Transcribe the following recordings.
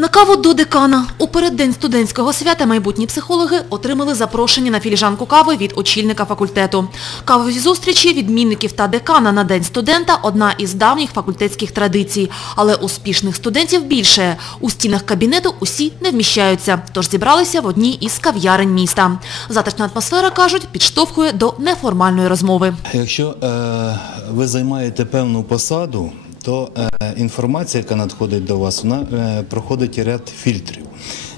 На каву до декана. У переддень студентського свята майбутні психологи отримали запрошення на філіжанку кави від очільника факультету. Кавові зустрічі відмінників та декана на День студента – одна із давніх факультетських традицій. Але успішних студентів більше. У стінах кабінету усі не вміщаються, тож зібралися в одній із кав'ярень міста. Затишна атмосфера, кажуть, підштовхує до неформальної розмови. Якщо е, ви займаєте певну посаду, то е, інформація, яка надходить до вас, вона е, проходить ряд фільтрів.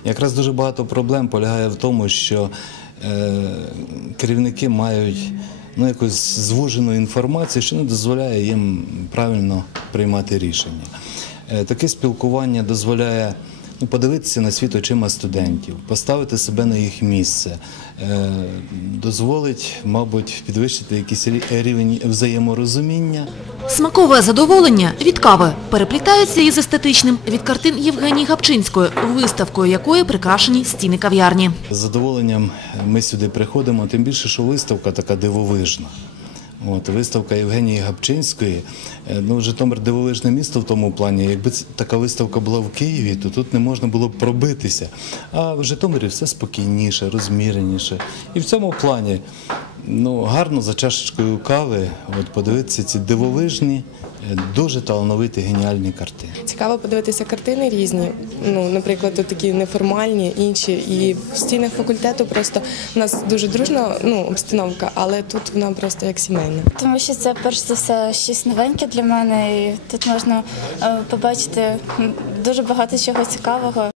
Якраз дуже багато проблем полягає в тому, що е, керівники мають ну, якусь звужену інформацію, що не дозволяє їм правильно приймати рішення. Таке спілкування дозволяє подивитися на світ очима студентів, поставити себе на їх місце, е, дозволить, мабуть, підвищити якийсь рівень взаєморозуміння. Смакове задоволення від кави переплітається із естетичним від картин Євгенії Гапчинської, виставкою якої прикрашені стіни кав'ярні. З задоволенням ми сюди приходимо, тим більше, що виставка така дивовижна. От, виставка Євгенії Гапчинської. Е, Ну, Житомир дивовижне місто в тому плані. Якби така виставка була в Києві, то тут не можна було б пробитися. А в Житомирі все спокійніше, розміреніше. І в цьому плані ну, гарно за чашечкою кави от, подивитися ці дивовижні, дуже талановиті, геніальні картини. Цікаво подивитися картини різні. Ну, наприклад, такі неформальні, інші. І в стінах факультету просто у нас дуже дружна ну, обстановка, але тут вона просто як сімейна. Тому що це перш за все щось новеньке для мене, і тут можна е, побачити дуже багато чого цікавого.